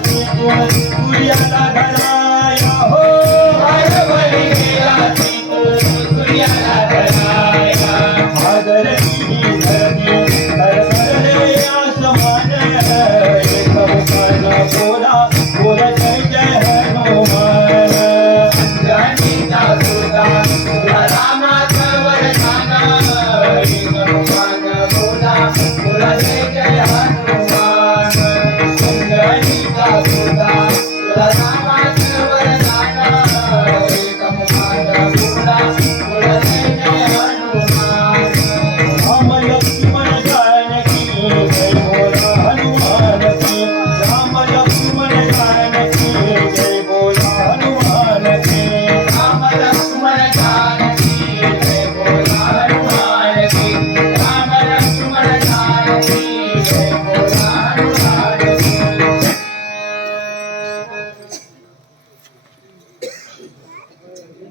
Thank you. Hare Krishna,